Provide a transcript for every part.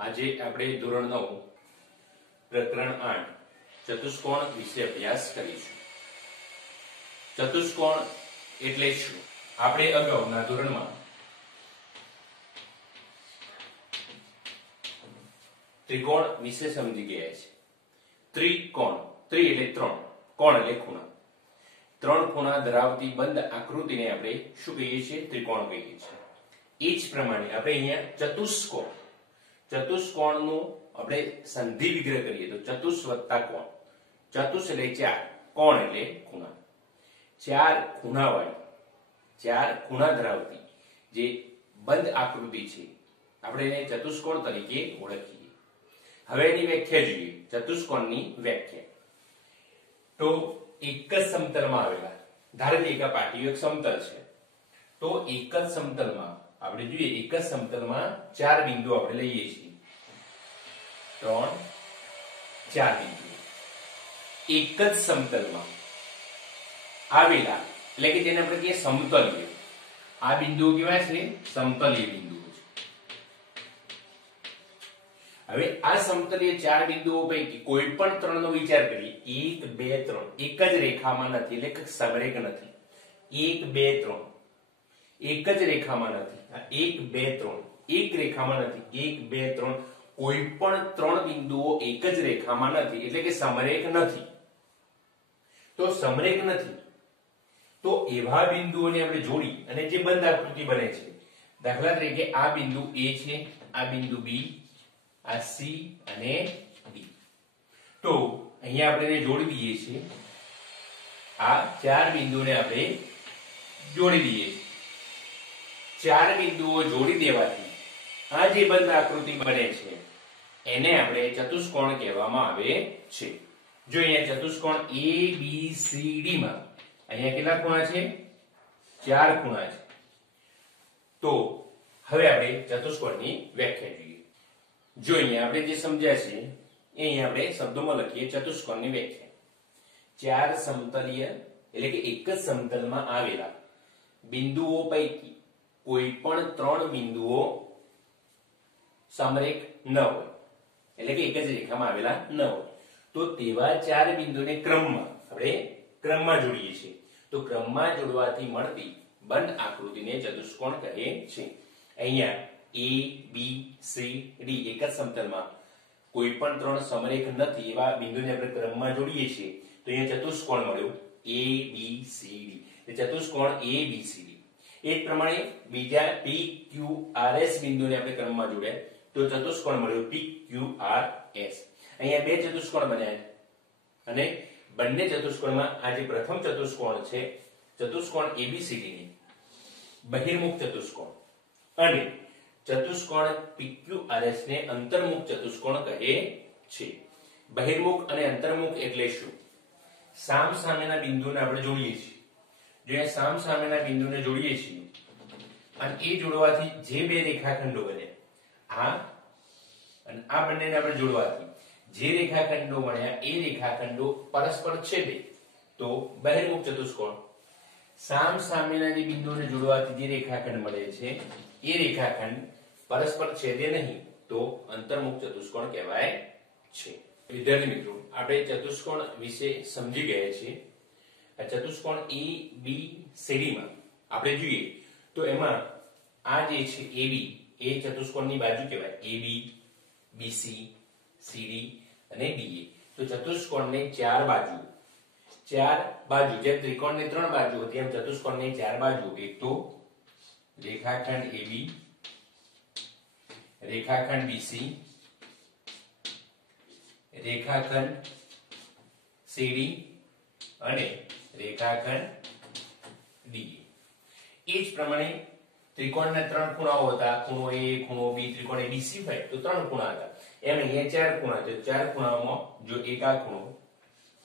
આજે આપણે ધોરણ 9 પ્રકરણ 8 ચતુષ્કોણ વિશે અભ્યાસ કરીશું। ચતુષ્કોણ એટલે શું? આપણે અગાઉના ધોરણમાં ત્રિકોણ વિશે સમજી ગયા છે। ત્રિકોણ, ત્રિ એટલે 3, કોણ એટલે ખૂણા। 3 ખૂણા ધરાવતી બંધ આકૃતિને આપણે શું કહીએ છીએ? ત્રિકોણ કહીએ છીએ। એ જ પ્રમાણે આપણે અહીંયા ચતુષ્કોણ, ચતુષ્કોણનું આપણે સંધિ વિગ્રહ કરીએ તો ચતુષ વત્તા કોણ, ચતુષ એટલે 4, કોણ એટલે ખૂણા। 4 ખૂણાવાળી, 4 ખૂણા ધરાવતી જે બંધ આકૃતિ છે આપણે એને ચતુષ્કોણ તરીકે ઓળખીએ। હવે એની વ્યાખ્યા જોઈએ। ચતુષ્કોણની વ્યાખ્યા તો એક જ સમતલમાં આવેલા, ધારો કે એક પાટીયું એક સમતલ છે તો એક જ સમતલમાં આપણે જોઈએ, એક જ સમતલમાં 4 બિંદુ આપણે લઈએ છીએ, 3 4 બિંદુ એક જ સમતલમાં આવેલા, એટલે કે જેને આપણે કહીએ સમતલીય। આ બિંદુઓ કેવા છે? સમતલીય બિંદુઓ છે। હવે આ સમતલીય 4 બિંદુઓ પૈકી કોઈ પણ 3 નો વિચાર કરીએ, 1 2 3 એક જ રેખામાં નથી, એટલે કે સમરેખ નથી। 1 2 3 એક જ રેખામાં નથી, 1 2 3 એક રેખામાં નથી, 1 2 3 કોઈ પણ 3 બિંદુઓ એક જ રેખામાં નથી, એટલે કે સમરેખ નથી। તો સમરેખ નથી તો એવા બિંદુઓને આપણે જોડી અને જે બંધ આકૃતિ બને છે, દાખલા તરીકે આ બિંદુ A છે, આ બિંદુ B, આ C અને D, તો અહીંયા આપણે એને જોડી દઈએ છીએ। આ 4 બિંદુઓને આપણે જોડી દઈએ છીએ। 4 બિંદુઓ જોડી દેવાથી આ જે બંધ આકૃતિ બને છે એને આપણે ચતુષ્કોણ કહેવામાં આવે છે। જો અહીંયા ચતુષ્કોણ ABCD માં અહીંયા કેટલા ખૂણા છે? 4 ખૂણા છે। તો હવે આપણે ચતુષ્કોણની વ્યાખ્યા જોઈએ। જો અહીંયા આપણે જે સમજ્યા છે એ અહીંયા આપણે શબ્દોમાં લખીએ। ચતુષ્કોણની વ્યાખ્યા 4 સમતલીય એટલે કે એક જ સમતલમાં આવેલા બિંદુઓ પૈકી કોઈ પણ 3 બિંદુઓ સમરેખ ન હોય, એટલે કે એક જ રેખામાં આવેલા ન હોય, તો તેવા 4 બિંદુને ક્રમમાં જોડીએ છીએ। તો ક્રમમાં જોડવાથી મળતી બંધ આકૃતિને ચતુષ્કોણ કહે છે। અહીંયા A B C D એક જ સમતલમાં કોઈ પણ 3 સમરેખ નથી એવા બિંદુને આપણે ક્રમમાં જોડીએ છીએ તો અહીંયા ચતુષ્કોણ મળ્યો A B C D, એટલે ચતુષ્કોણ A B C D। એ જ પ્રમાણે બીજા P Q R S બિંદુને આપણે ક્રમમાં જોડ્યા તો ચતુષ્કોણ મળ્યો P Q R S। અહીંયા બે ચતુષ્કોણ બન્યા અને બંને ચતુષ્કોણમાં આ જે પ્રથમ ચતુષ્કોણ છે, ચતુષ્કોણ ABCD ની બહિર્મુખ ચતુષ્કોણ અને ચતુષ્કોણ PQRS ને અંતર્મુખ ચતુષ્કોણ કહે છે। બહિર્મુખ અને અંતર્મુખ એટલે શું? સામ સામેના બિંદુને આપણે જોડીએ છીએ। જો એ સામ સામેના બિંદુને જોડીએ છીએ અને એ જોડવાથી જે બે રેખાખંડો બને, આ અને આ બંનેને આપણે જોડવાથી જે રેખાખંડો બન્યા એ રેખાખંડો પરસ્પર છેદે તો બહિર્મુખ ચતુષ્કોણ। સામ સામેના જે બિંદુને જોડવાથી જે રેખાખંડ મળે છે એ રેખાખંડ પરસ્પર છેદે નહીં તો અંતર્મુખ ચતુષ્કોણ કહેવાય છે। વિદ્યાર્થી મિત્રો, આપણે ચતુષ્કોણ વિશે સમજી ગયા છીએ। આ ચતુષ્કોણ ABCD માં આપણે જોઈએ તો એમાં આ જે છે AB એ ચતુષ્કોણની બાજુ કહેવાય, AB BC CD અને DA। તો ચતુષ્કોણને 4 બાજુ, 4 બાજુ, જેમ ત્રિકોણને 3 બાજુ હતી એમ ચતુષ્કોણને 4 બાજુ, એક તો રેખાખંડ AB, રેખાખંડ BC, રેખાખંડ CD અને રેખાખંડ DA। એ જ પ્રમાણે ત્રિકોણના 3 ખૂણાઓ હતા, ખૂણો A, ખૂણો B, ત્રિકોણ ABC હોય તો 3 ખૂણા હતા, એમ અહીંયા 4 ખૂણા છે। 4 ખૂણાઓમાં જો એક આ ખૂણો,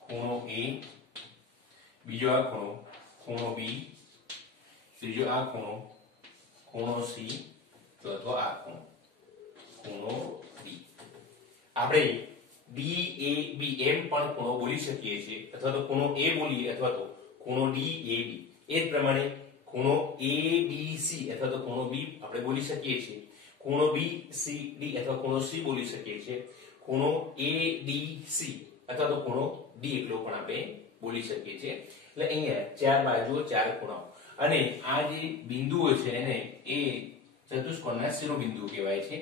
ખૂણો A, બીજો આ ખૂણો, ખૂણો B, ત્રીજો આ ખૂણો, ખૂણો C, ચોથો આ ખૂણો, ખૂણો D। આપણે DAB એમ પણ ખૂણો બોલી શકીએ છીએ, અથવા તો ખૂણો A બોલીએ અથવા તો ખૂણો DAB। એ જ પ્રમાણે ખૂણો ABC અથવા તો ખૂણો B આપણે બોલી શકીએ છીએ। ખૂણો BCD અથવા ખૂણો C બોલી શકીએ છીએ, ખૂણો ADC અથવા તો ખૂણો D એકલો પણ આપણે બોલી શકીએ છીએ. એટલે અહીંયા ચાર બાજુઓ ચાર ખૂણાઓ અને આ જે બિંદુઓ છે એને એ ચતુષ્કોણના શિરોબિંદુઓ કહેવાય છે.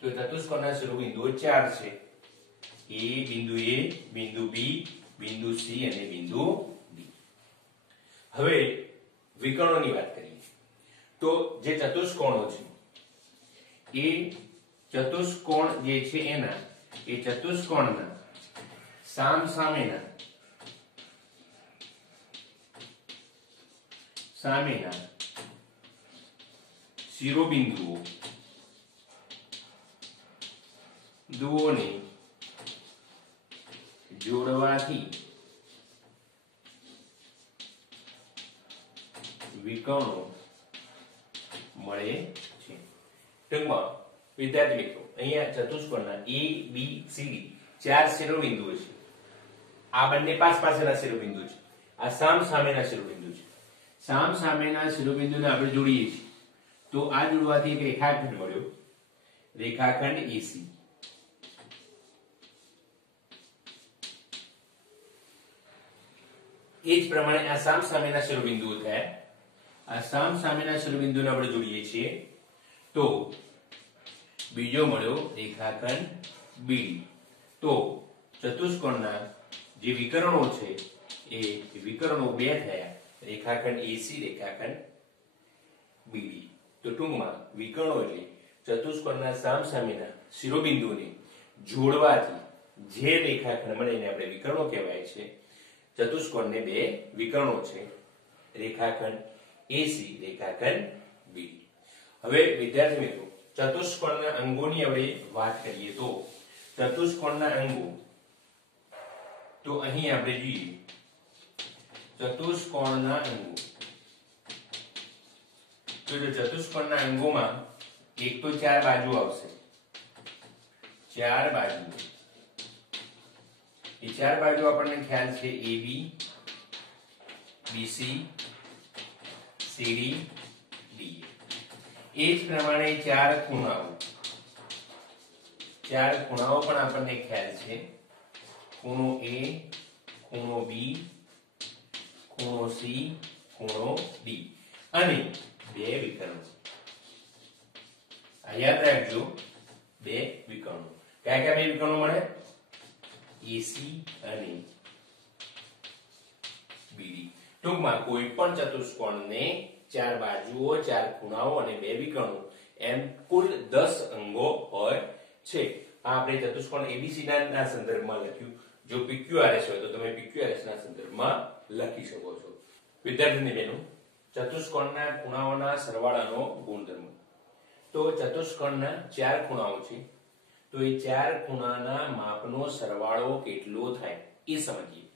તો ચતુષ્કોણના શિરોબિંદુઓ ચાર છે. A, બિંદુ B, બિંદુ C અને બિંદુ D. હવે વિકર્ણોની વાત કરીએ તો જે ચતુષ્કોણો છે એ ચતુષ્કોણ જે છે એના એ ચતુષ્કોણના સામેના શિરોબિંદુઓને જોડવાથી વિકર્ણો મળે છે. ટૂંકમાં વિદ્યાર્થી મિત્રો અહીંયા ચતુષ્કોણના ABCD ચાર શિરોબિંદુઓ છે. આ બંને પાસેના શિરોબિંદુ છે, આ સામેના શિરોબિંદુ છે. સામેના શિરોબિંદુને આપણે જોડીએ છીએ તો આ જોડવાથી એક રેખાખંડ મળ્યો, રેખાખંડ AC. એ જ પ્રમાણે આ સામેના શિરોબિંદુઓ થયા. આ સામેના શિરોબિંદુને આપણે જોડીએ છીએ તો બીજો મળ્યો રેખાખંડ BD. તો ચતુષ્કોણના જે વિકર્ણો છે એ વિકર્ણો બે થયા, રેખાખંડ AC, રેખાખંડ BD. તો ટૂંકમાં વિકર્ણો એટલે ચતુષ્કોણના સામેના શિરોબિંદુને જોડવાથી જે રેખાખંડ મળે એને આપણે વિકર્ણો કહેવાય છે. ચતુષ્કોણને બે વિકર્ણો છે, રેખાખંડ AC, રેખાખંડ BD. હવે વિદ્યાર્થી મિત્રો ચતુષ્કોણના અંગોની આપણે વાત કરીએ તો ચતુષ્કોણના અંગો તો અહીં આપણે જોઈએ ચતુષ્કોણના અંગો. તો ચતુષ્કોણના અંગોમાં એક તો ચાર બાજુ આવશે, ચાર બાજુ. એ ચાર બાજુ આપણને ખ્યાલ છે AB, BC, CD, DA. એ જ પ્રમાણે ચાર ખૂણાઓ પણ આપણને ખ્યાલ છે. ખૂણો A, ખૂણો B, ખૂણો C, ખૂણો D અને બે વિકર્ણો. આ યાદ રાખજો, બે વિકર્ણો. કયા બે વિકર્ણો મળે? AC અને BD. ટૂંકમાં કોઈ પણ ચતુષ્કોણને ચાર બાજુઓ, ચાર ખૂણાઓ અને બે વિકર્ણો એમ કુલ 10 અંગો હોય છે. આ આપણે ચતુષ્કોણ ABC ના સંદર્ભમાં લખ્યું. જો PQRS હોય તો તમે PQRS ના સંદર્ભમાં લખી શકો છો. વિદ્યાર્થીની બહેનો ચતુષ્કોણના ખૂણાઓના સરવાળાનો ગુણધર્મ. તો ચતુષ્કોણના ચાર ખૂણાઓ છે તો એ ચાર ખૂણાના માપનો સરવાળો કેટલો થાય એ સમજીએ.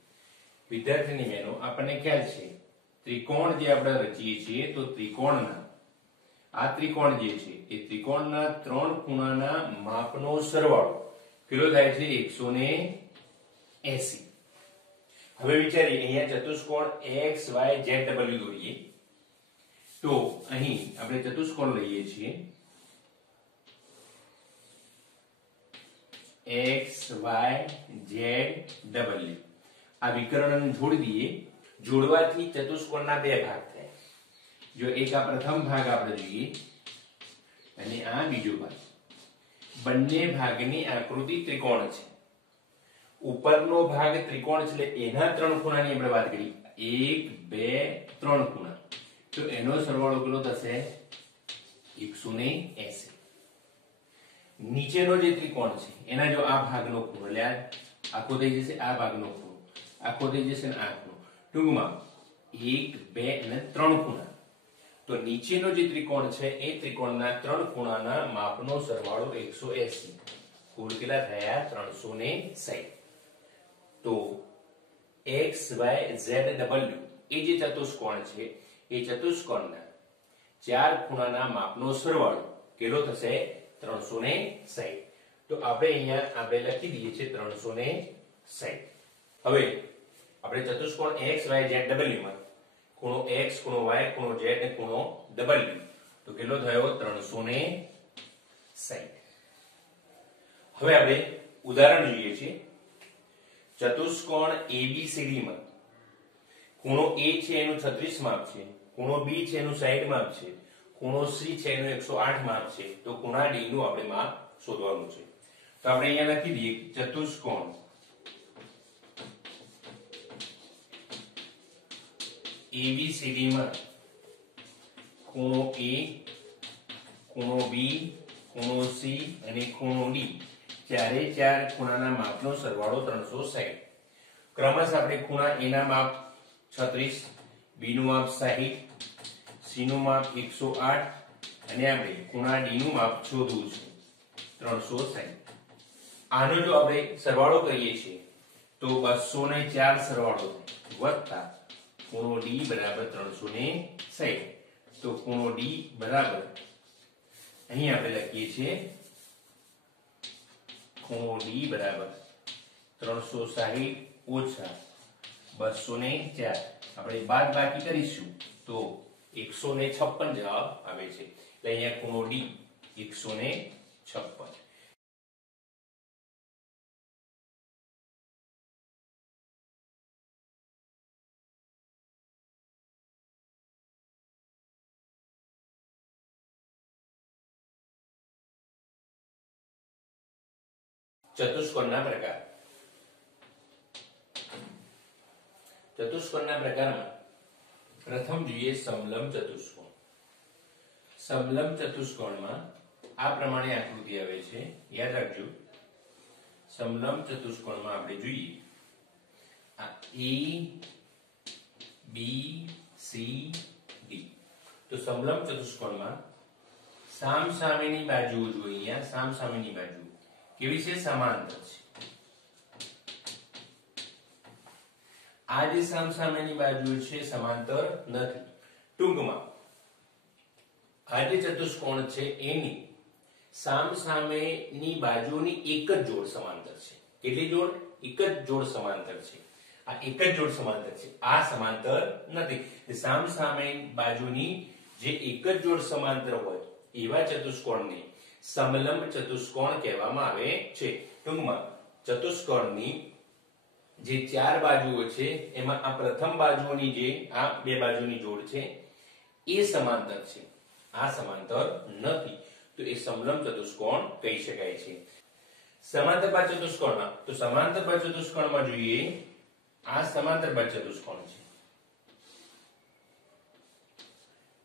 વિદ્યાર્થીની બહેનો આપણને ખ્યાલ છે ત્રિકોણ જે આપણે રચીએ છીએ તો ત્રિકોણના આ ત્રિકોણ જે છે એ ત્રિકોણના ત્રણ ખૂણાના માપનો સરવાળો કેટલો થાય છે? 180. હવે વિચારીએ અહીંયા ચતુષ્કોણ XYZW દોરીએ તો અહીં આપણે ચતુષ્કોણ લઈએ છીએ XYZW. આ વિકર્ણને જોડી દઈએ. જોડવાથી ચતુષ્કોણના બે ભાગ થાય. જો એક આ પ્રથમ ભાગ આપણે જોઈએ અને આ બીજો ભાગ, બંને ભાગની આકૃતિ ત્રિકોણ છે. ઉપરનો ભાગ ત્રિકોણ છે એટલે એના ત્રણ ખૂણાની આપણે વાત કરી, 1 2 3 ખૂણા. તો એનો સરવાળો કેટલો થશે? 180. નીચેનો જે ત્રિકોણ છે એના જો આ ભાગનો ખૂણો એટલે આખો થઈ જશે, આ ભાગનો ખૂણો આખો થઈ જશે ને આ ખૂણો. ટૂંકમાં 1 2 અને 3 ખૂણા. તો નીચેનો જે ત્રિકોણ છે એ ત્રિકોણના ત્રણ ખૂણાના માપનો સરવાળો 180. કુલ કેટલા થયા? 360. તો XYZW એ જે ચતુષ્કોણ છે એ ચતુષ્કોણના ચાર ખૂણાના માપનો સરવાળો કેટલો થશે? 360. તો આપણે લખી દઈએ છીએ 360. હવે આપણે ચતુષ્કોણ XYZW માં ખૂણો X, ખૂણો Y, ખૂણો Z અને ખૂણો W તો કેટલો થયો? 360. 60. હવે આપણે ઉદાહરણ જોઈએ છીએ. ચતુષ્કોણ ABCD માં ખૂણો A છે એનું 36 માપ છે, ખૂણો B છે એનું 60 માપ છે, ખૂણો C છે એનું 108 માપ છે. તો ખૂણા D નું આપણે માપ શોધવાનું છે. તો આપણે અહીંયા લખી દઈએ ચતુષ્કોણ ABCD માં ખૂણો A, ખૂણો B, ખૂણો C અને ખૂણો D ચારે ચાર ખૂણાના માપનો સરવાળો 360. ક્રમશઃ આપણે ખૂણા A ના માપ 36, B નું માપ 60, C નું માપ 108 અને આપણે ખૂણા D નું માપ શોધવું છે 360. આનો જો આપણે સરવાળો કરીએ છીએ તો 204 સરવાળો વત્તા ખૂણો D બરાબર 360. તો ખૂણો D બરાબર અહીં આપણે લખીએ છીએ ખૂણો D બરાબર 360 ઓછા 204. આપણે બાદબાકી કરીશું તો 156 જવાબ આવે છે. એટલે અહીંયા ખૂણો D 156. ચતુષ્કોણના પ્રકાર. ચતુષ્કોણના પ્રકારમાં પ્રથમ જોઈએ સમલંબ ચતુષ્કોણ. સમલંબ ચતુષ્કોણમાં આ પ્રમાણે આકૃતિ આવે છે. યાદ રાખજો, સમલંબ ચતુષ્કોણમાં આપણે જોઈએ આ A, B, C, D. તો સમલંબ ચતુષ્કોણમાં સામસામેની બાજુઓ જોઈએ. અહીંયા સામસામેની બાજુઓ કેવી છે? સમાંતર છે. આ જે સામસામેની બાજુ છે સમાંતર નથી. ટૂંકમાં આ જે ચતુષ્કોણ છે એની સામસામેની બાજુની એક જ જોડ સમાંતર છે. કેટલી જોડ? એક જ જોડ સમાંતર છે. આ એક જ જોડ સમાંતર છે, આ સમાંતર નથી. સામસામેની બાજુની જે એક જ જોડ સમાંતર હોય એવા ચતુષ્કોણને સમલંબ ચતુષ્કોણ કહેવામાં આવે છે. ટૂંકમાં ચતુષ્કોણની જે ચાર બાજુઓ છે એમાં આ પ્રથમ બાજુની જે આ બે બાજુની જોડ છે એ સમાંતર છે, આ સમાંતર નથી. તો એ સમલંબ ચતુષ્કોણ કહી શકાય છે. સમાંતર બાદ ચતુષ્કોણમાં તો સમાંતર બાદ ચતુષ્કોણમાં જોઈએ આ સમાંતર બાદ ચતુષ્કોણ છે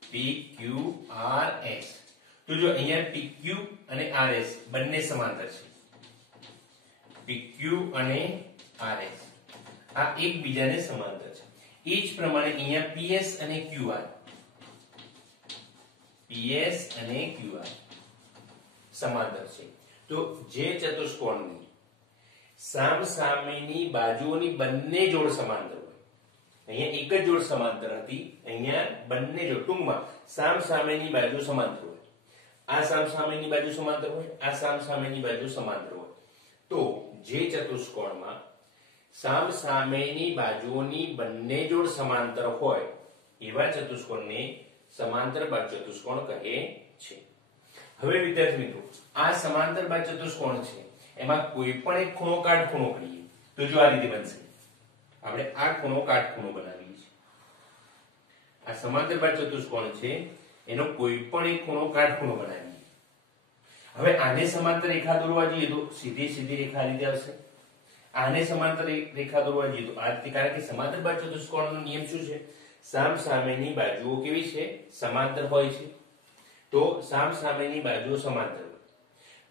PQRS. તો જો અહીંયા PQ અને RS બંને સમાંતર છે. PQ અને RS આ એકબીજાને સમાંતર છે. એ જ પ્રમાણે અહીંયા PS અને QR, PS અને QR સમાંતર છે. તો જે ચતુષ્કોણની સામસામેની બાજુઓની બંને જોડ સમાંતર હોય, અહીંયા એક જ જોડ સમાંતર હતી, અહીંયા બંને જોડ ટૂંકમાં સામસામેની બાજુ સમાંતર હોય, આ સામસામેની બાજુ સમાંતર હોય, આ સામસામેની બાજુ સમાંતર હોય. તો જે ચતુષ્કોણમાં સામસામેની બાજુઓની બંને જોડ સમાંતર હોય એવા ચતુષ્કોણને સમાંતર બાદ ચતુષ્કોણ કહે છે. હવે વિદ્યાર્થી મિત્રો, આ સમાંતર બાદ ચતુષ્કોણ છે એમાં કોઈ પણ એક ખૂણો કાટખૂણો કરીએ તો જો આ રીતે બનશે. આપણે આ ખૂણો કાટખૂણો બનાવીએ છીએ. આ સમાંતર બાદ ચતુષ્કોણ છે એનો કોઈ પણ એક ખૂણો કાટખૂણો બનાવીએ. હવે આને સમાંતર રેખા દોરવા જઈએ તો સીધી સીધી રેખા આ રીતે આવશે. આને સમાંતર રેખા દોરવા જઈએ તો આ રીતે, કારણ કે સમાંતર બાદ ચતુષ્કોણનો નિયમ શું છે? સામસામેની બાજુઓ કેવી છે? સમાંતર હોય છે. તો સામસામેની બાજુઓ સમાંતર હોય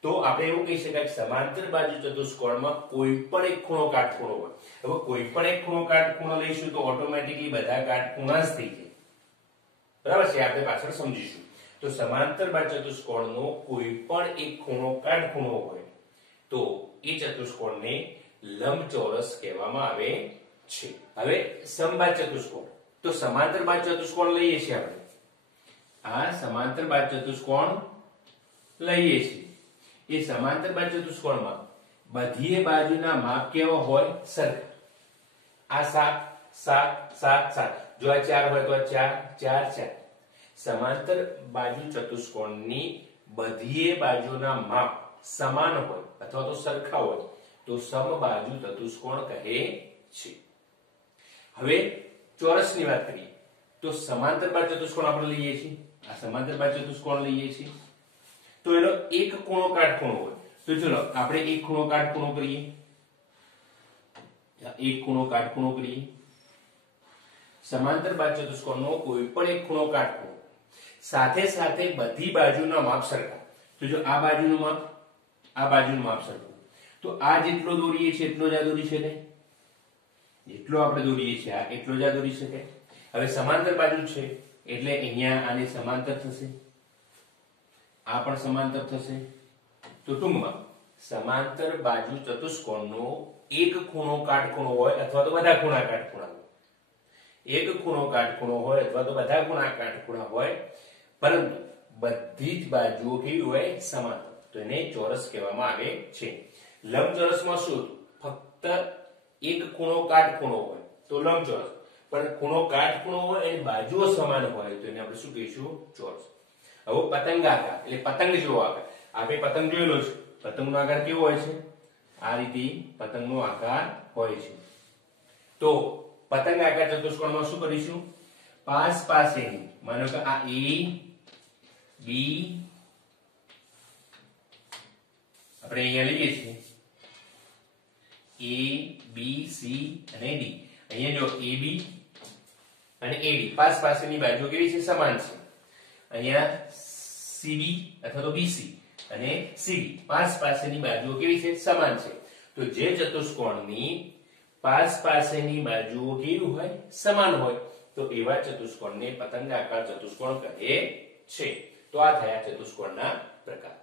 તો આપણે એવું કહી શકાય કે સમાંતર બાજુ ચતુષ્કોણમાં કોઈ પણ એક ખૂણો કાટખૂણો હોય. હવે કોઈ પણ એક ખૂણો કાટખૂણો લઈશું તો ઓટોમેટિકલી બધા કાટખૂણા જ થઈ જાય. બરાબર છે? આપણે પાછળ સમજીશું. તો સમાંતર બાદ ચતુષ્કોણનો કોઈ પણ એક ખૂણો કાટખૂણો હોય તો એ ચતુષ્કોણને લંબચોરસ કહેવામાં આવે છે. હવે સમબાદ ચતુષ્કોણ. તો સમાંતર બાદ ચતુષ્કોણ લઈએ છીએ આપણે. આ સમાંતર બાદ ચતુષ્કોણ લઈએ છીએ. એ સમાંતર બાદ ચતુષ્કોણમાં બધી બાજુના માપ કેવા હોય? સરખા. આ 7 7 7 7. જો આ 4 હોય તો આ 4 4 4. સમાંતર બાજુ ચતુષ્કોણની બધીય બાજુના માપ સમાન હોય અથવા તો સરખા હોય તો સમબાજુ ચતુષ્કોણ કહે છે. હવે ચોરસની વાત કરીએ તો સમાંતર બાજુ ચતુષ્કોણ આપણે લઈએ છીએ. આ સમાંતર બાજુ ચતુષ્કોણ લઈએ છીએ તો એનો એક ખૂણો કાટખૂણો હોય. તો ચલો આપણે એક ખૂણો કાટખૂણો કરીએ. એક ખૂણો કાટખૂણો કરીએ. સમાંતર બાજુ ચતુષ્કોણનો કોઈ પણ એક ખૂણો કાટખૂણો સાથે સાથે બધી બાજુના માપ સરખા. તો જો આ બાજુનું માપ આ બાજુનું માપ સરખું તો આ જેટલો દોરીએ છીએ એટલો જ આ દોરી શકે. જેટલો આપણે દોરીએ છીએ આ એટલો જ આ દોરી શકે. હવે સમાંતર બાજુ છે એટલે અહીંયા આને સમાંતર થશે, આ પણ સમાંતર થશે. તો ટૂંકમાં સમાંતર બાજુ ચતુષ્કોણનો એક ખૂણો કાટખૂણો હોય અથવા તો બધા ખૂણા કાટખૂણા હોય. એક ખૂણો કાટખૂણો હોય અથવા તો બધા ખૂણા કાટખૂણા હોય પરંતુ બધી જ બાજુઓ કેવી હોય? સમાંતર. તો એને ચોરસ કહેવામાં આવે છે. લંબચોરસમાં શું ફક્ત એક ખૂણો કાટખૂણો હોય તો લંબચોરસ, પણ ખૂણો કાટખૂણો હોય એની બાજુઓ સમાન હોય તો એને આપણે શું કહીશું? ચોરસ. હવે પતંગાકાર એટલે પતંગ જેવો આકાર. આપણે પતંગ જોયેલો છે. પતંગનો આકાર કેવો હોય છે? આ રીતે પતંગનો આકાર હોય છે. તો પતંગ આકાર ચતુષ્કોણમાં શું કરીશું? પાસ પાસેની માનો કે આ એ બી આપણે અહીંયા લઈએ છીએ એ બી સી અને ડી. અહીંયા જો એ બી અને એડી પાસ પાસેની બાજુ કેવી છે? સમાન છે. અહીંયા સીબી અથવા તો બીસી અને સીડી પાસ પાસેની બાજુઓ કેવી છે? સમાન છે. તો જે ચતુષ્કોણની પાસ પાસેની બાજુઓ કેવી હોય? સમાન હોય તો એવા ચતુષ્કોણને પતંગાકાર ચતુષ્કોણ કહે છે. તો આ થયા ચતુષ્કોણના પ્રકાર.